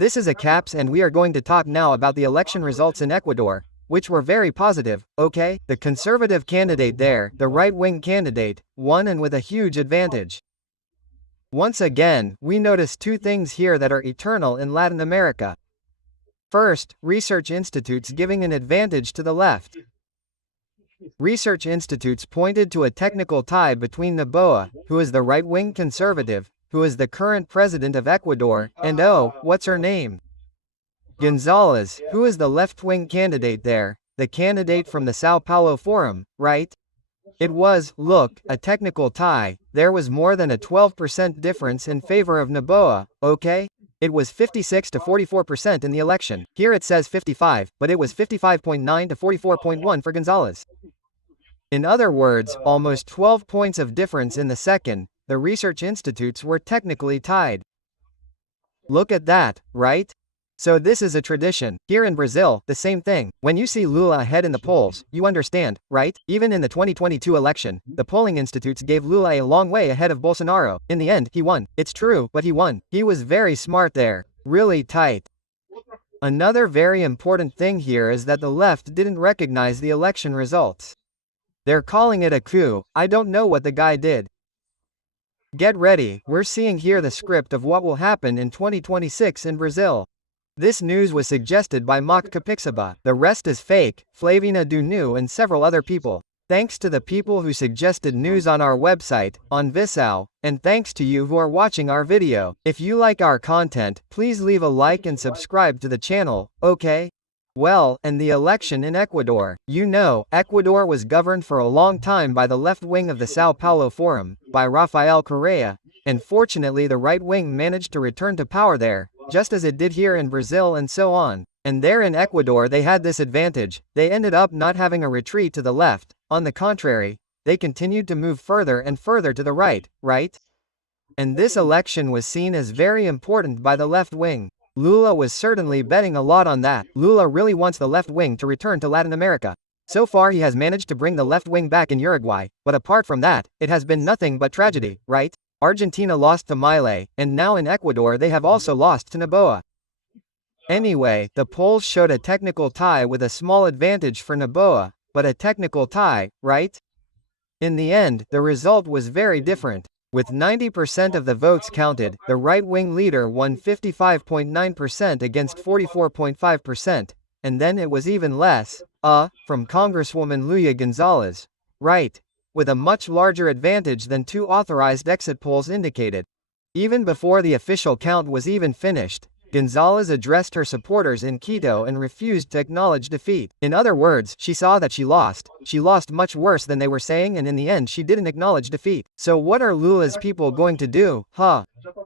This is a caps and we are going to talk now about the election results in Ecuador, which were very positive, okay? The conservative candidate there, the right-wing candidate, won and with a huge advantage. Once again, we notice two things here that are eternal in Latin America. First, research institutes giving an advantage to the left. Research institutes pointed to a technical tie between Noboa, who is the right-wing conservative, who is the current president of Ecuador, and what's her name? Gonzalez, who is the left-wing candidate there, the candidate from the Sao Paulo Forum, right? It was, look, a technical tie. There was more than a 12% difference in favor of Noboa, okay? It was 56 to 44% in the election. Here it says 55, but it was 55.9 to 44.1 for Gonzalez. In other words, almost 12 points of difference in the second. The research institutes were technically tied. Look at that, right? So this is a tradition. Here in Brazil, the same thing. When you see Lula ahead in the polls, you understand, right? Even in the 2022 election, the polling institutes gave Lula a long way ahead of Bolsonaro. In the end, he won. It's true, but he won. He was very smart there. Really tight. Another very important thing here is that the left didn't recognize the election results. They're calling it a coup. I don't know what the guy did. Get ready, we're seeing here the script of what will happen in 2026 in Brazil. This news was suggested by Mock Capixaba. The rest is fake, Flavina Dunu and several other people. Thanks to the people who suggested news on our website, on Visao, and thanks to you who are watching our video. If you like our content, please leave a like and subscribe to the channel, okay? Well, and the election in Ecuador. You know, Ecuador was governed for a long time by the left wing of the Sao Paulo Forum, by Rafael Correa, and fortunately the right wing managed to return to power there, just as it did here in Brazil and so on. And there in Ecuador they had this advantage, they ended up not having a retreat to the left, on the contrary, they continued to move further and further to the right, right? And this election was seen as very important by the left wing. Lula was certainly betting a lot on that. Lula really wants the left wing to return to Latin America. So far he has managed to bring the left wing back in Uruguay, but apart from that, it has been nothing but tragedy, right? Argentina lost to Milei, and now in Ecuador they have also lost to Noboa. Anyway, the polls showed a technical tie with a small advantage for Noboa, but a technical tie, right? In the end, the result was very different. With 90% of the votes counted, the right-wing leader won 55.9% against 44.5%, and then it was even less, from Congresswoman Lulia Gonzalez, right, with a much larger advantage than two authorized exit polls indicated. Even before the official count was even finished, Gonzalez addressed her supporters in Quito and refused to acknowledge defeat. In other words, she saw that she lost much worse than they were saying, and in the end she didn't acknowledge defeat. So what are Lula's people going to do,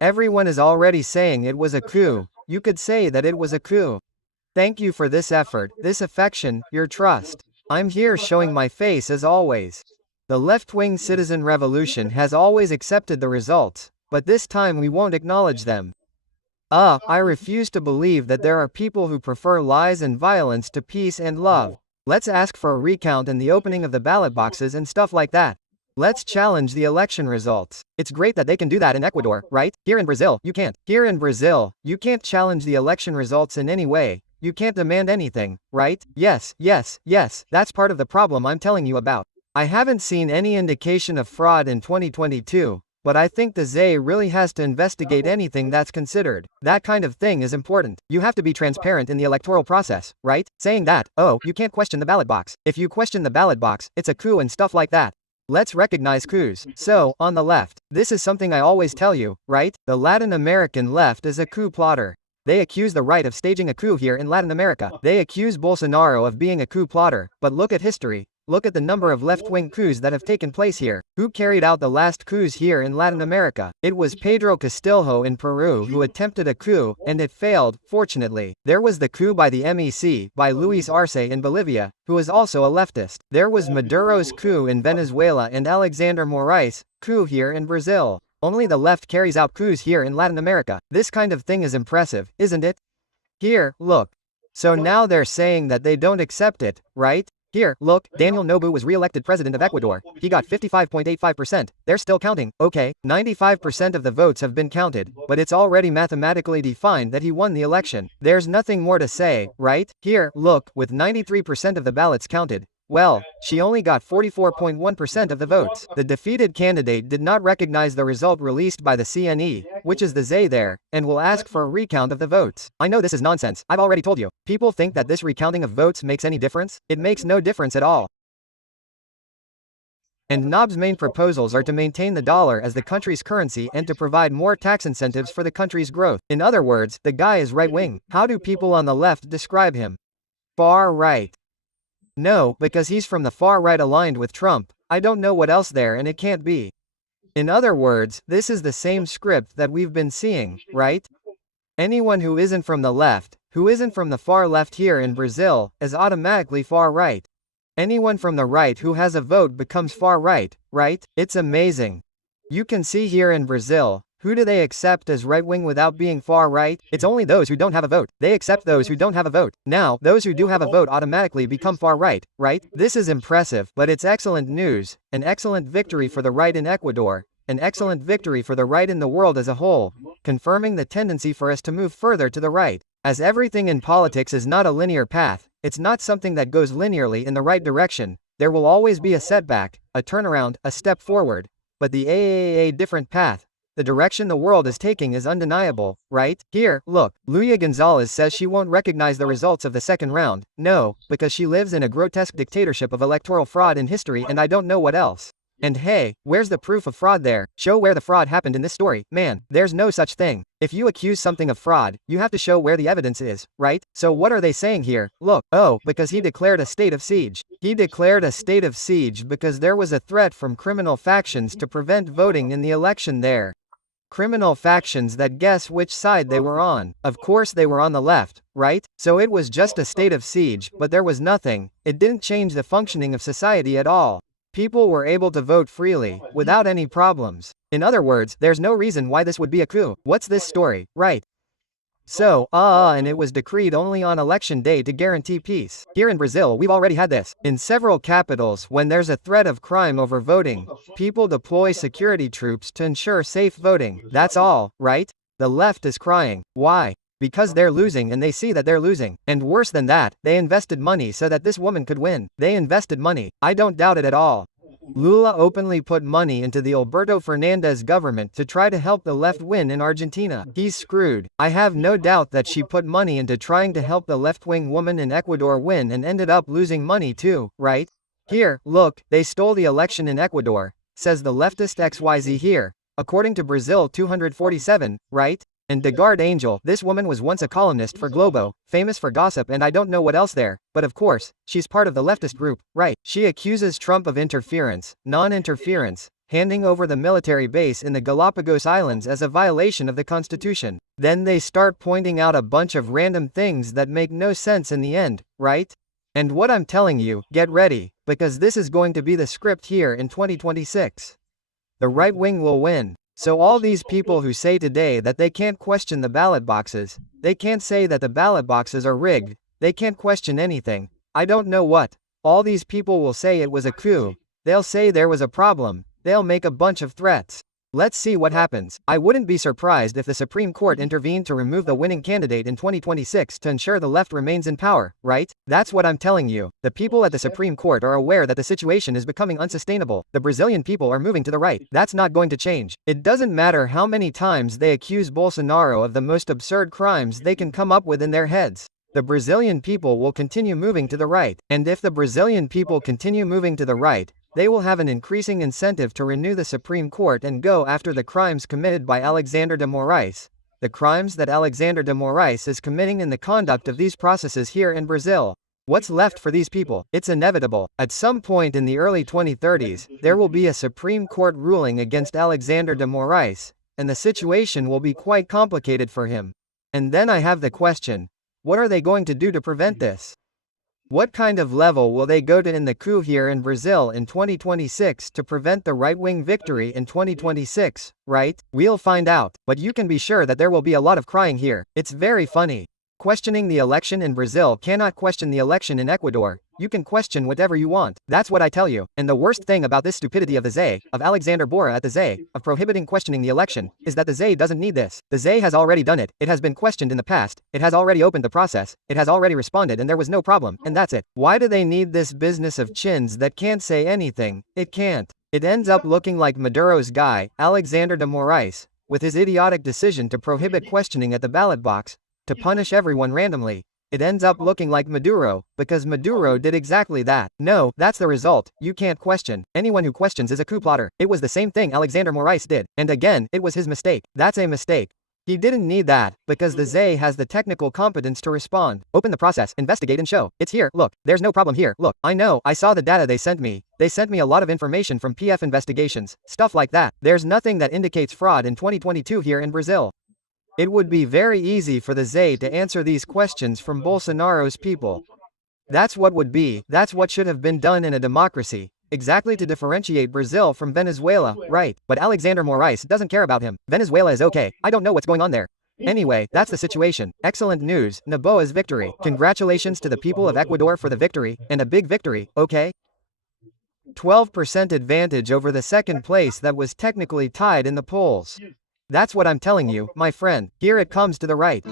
Everyone is already saying it was a coup. You could say that it was a coup. Thank you for this effort, this affection, your trust. I'm here showing my face as always. The left-wing citizen revolution has always accepted the results, but this time we won't acknowledge them. I refuse to believe that there are people who prefer lies and violence to peace and love. Let's ask for a recount and the opening of the ballot boxes and stuff like that. Let's challenge the election results. It's great that they can do that in Ecuador, right? Here in Brazil, you can't. Here in Brazil, you can't challenge the election results in any way. You can't demand anything, right? Yes, that's part of the problem I'm telling you about. I haven't seen any indication of fraud in 2022. But I think the ZE really has to investigate anything that's considered. That kind of thing is important. You have to be transparent in the electoral process, right? Saying that, you can't question the ballot box. If you question the ballot box, it's a coup and stuff like that. Let's recognize coups. So, on the left, this is something I always tell you, right? The Latin American left is a coup plotter. They accuse the right of staging a coup here in Latin America. They accuse Bolsonaro of being a coup plotter, but look at history. Look at the number of left-wing coups that have taken place here. Who carried out the last coups here in Latin America? It was Pedro Castillo in Peru who attempted a coup, and it failed, fortunately. There was the coup by the MEC, by Luis Arce in Bolivia, who is also a leftist. There was Maduro's coup in Venezuela and Alexander Moraes' coup here in Brazil. Only the left carries out coups here in Latin America. This kind of thing is impressive, isn't it? Here, look. So now they're saying that they don't accept it, right? Here, look, Daniel Noboa was re-elected president of Ecuador. He got 55.85%. They're still counting. Okay, 95% of the votes have been counted, but it's already mathematically defined that he won the election. There's nothing more to say, right? Here, look, with 93% of the ballots counted, well, she only got 44.1% of the votes. The defeated candidate did not recognize the result released by the CNE, which is the ZAY there, and will ask for a recount of the votes. I know this is nonsense. I've already told you. People think that this recounting of votes makes any difference. It makes no difference at all. And NOB's main proposals are to maintain the dollar as the country's currency and to provide more tax incentives for the country's growth. In other words, the guy is right-wing. How do people on the left describe him? Far right. No, because he's from the far right aligned with Trump. I don't know what else there, and it can't be. In other words, this is the same script that we've been seeing, right? Anyone who isn't from the left, who isn't from the far left here in Brazil, is automatically far right. Anyone from the right who has a vote becomes far right, right? It's amazing. You can see here in Brazil, who do they accept as right-wing without being far right? It's only those who don't have a vote. They accept those who don't have a vote. Now, those who do have a vote automatically become far right, right? This is impressive, but it's excellent news, an excellent victory for the right in Ecuador, an excellent victory for the right in the world as a whole, confirming the tendency for us to move further to the right. As everything in politics is not a linear path, it's not something that goes linearly in the right direction. There will always be a setback, a turnaround, a step forward, but the a different path. The direction the world is taking is undeniable, right? Here, look, Lulia Gonzalez says she won't recognize the results of the second round. No, because she lives in a grotesque dictatorship of electoral fraud in history and I don't know what else. And hey, where's the proof of fraud there? Show where the fraud happened in this story. Man, there's no such thing. If you accuse something of fraud, you have to show where the evidence is, right? So what are they saying here? Look, oh, because he declared a state of siege. He declared a state of siege because there was a threat from criminal factions to prevent voting in the election there. Criminal factions that guess which side they were on. Of course they were on the left, right? So it was just a state of siege, but there was nothing. It didn't change the functioning of society at all. People were able to vote freely, without any problems. In other words, there's no reason why this would be a coup. What's this story, right? So, and it was decreed only on election day to guarantee peace. Here in Brazil, we've already had this. In several capitals, when there's a threat of crime over voting, people deploy security troops to ensure safe voting. That's all, right? The left is crying. Why? Because they're losing and they see that they're losing. And worse than that, they invested money so that this woman could win. They invested money. I don't doubt it at all. Lula openly put money into the Alberto Fernandez government to try to help the left win in Argentina. He's screwed. I have no doubt that she put money into trying to help the left-wing woman in Ecuador win and ended up losing money too, right? Here, look, they stole the election in Ecuador, says the leftist XYZ here, according to Brazil 247, right? And Degard Angel, this woman was once a columnist for Globo, famous for gossip and I don't know what else there, but of course, she's part of the leftist group, right? She accuses Trump of interference, non-interference, handing over the military base in the Galapagos Islands as a violation of the Constitution. Then they start pointing out a bunch of random things that make no sense in the end, right? And what I'm telling you, get ready, because this is going to be the script here in 2026. The right wing will win. So all these people who say today that they can't question the ballot boxes, they can't say that the ballot boxes are rigged, they can't question anything, I don't know what. All these people will say it was a coup, they'll say there was a problem, they'll make a bunch of threats. Let's see what happens. I wouldn't be surprised if the Supreme Court intervened to remove the winning candidate in 2026 to ensure the left remains in power, right? That's what I'm telling you. The people at the Supreme Court are aware that the situation is becoming unsustainable. The Brazilian people are moving to the right. That's not going to change. It doesn't matter how many times they accuse Bolsonaro of the most absurd crimes they can come up with in their heads. The Brazilian people will continue moving to the right. And if the Brazilian people continue moving to the right, they will have an increasing incentive to renew the Supreme Court and go after the crimes committed by Alexandre de Moraes. The crimes that Alexandre de Moraes is committing in the conduct of these processes here in Brazil. What's left for these people? It's inevitable. At some point in the early 2030s, there will be a Supreme Court ruling against Alexandre de Moraes, and the situation will be quite complicated for him. And then I have the question, what are they going to do to prevent this? What kind of level will they go to in the coup here in Brazil in 2026 to prevent the right-wing victory in 2026, right? We'll find out, but you can be sure that there will be a lot of crying here. It's very funny. Questioning the election in Brazil cannot question the election in Ecuador. You can question whatever you want. That's what I tell you. And the worst thing about this stupidity of the ZE, of Alexander Bora at the ZE, of prohibiting questioning the election, is that the ZE doesn't need this. The ZE has already done it. It has been questioned in the past. It has already opened the process. It has already responded and there was no problem. And that's it. Why do they need this business of chins that can't say anything? It can't. It ends up looking like Maduro's guy, Alexander de Moraes, with his idiotic decision to prohibit questioning at the ballot box, to punish everyone randomly. It ends up looking like Maduro, because Maduro did exactly that. No, that's the result. You can't question. Anyone who questions is a coup plotter. It was the same thing Alexander Moraes did. And again, it was his mistake. That's a mistake. He didn't need that, because the ZE has the technical competence to respond. Open the process, investigate and show. It's here, look, there's no problem here, look, I know, I saw the data they sent me. They sent me a lot of information from PF investigations, stuff like that. There's nothing that indicates fraud in 2022 here in Brazil. It would be very easy for the ZE to answer these questions from Bolsonaro's people. That's what would be, that's what should have been done in a democracy. Exactly to differentiate Brazil from Venezuela, right? But Alexander Moraes doesn't care about him. Venezuela is okay. I don't know what's going on there. Anyway, that's the situation. Excellent news, Noboa's victory. Congratulations to the people of Ecuador for the victory, and a big victory, okay? 12% advantage over the second place that was technically tied in the polls. That's what I'm telling you, my friend. Here it comes to the right.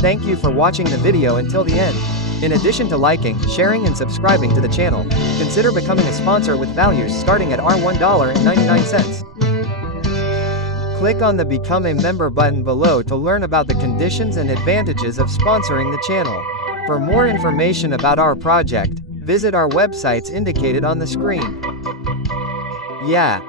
Thank you for watching the video until the end. In addition to liking, sharing and subscribing to the channel, consider becoming a sponsor with values starting at $1.99. Click on the Become a Member button below to learn about the conditions and advantages of sponsoring the channel. For more information about our project, visit our websites indicated on the screen. Yeah.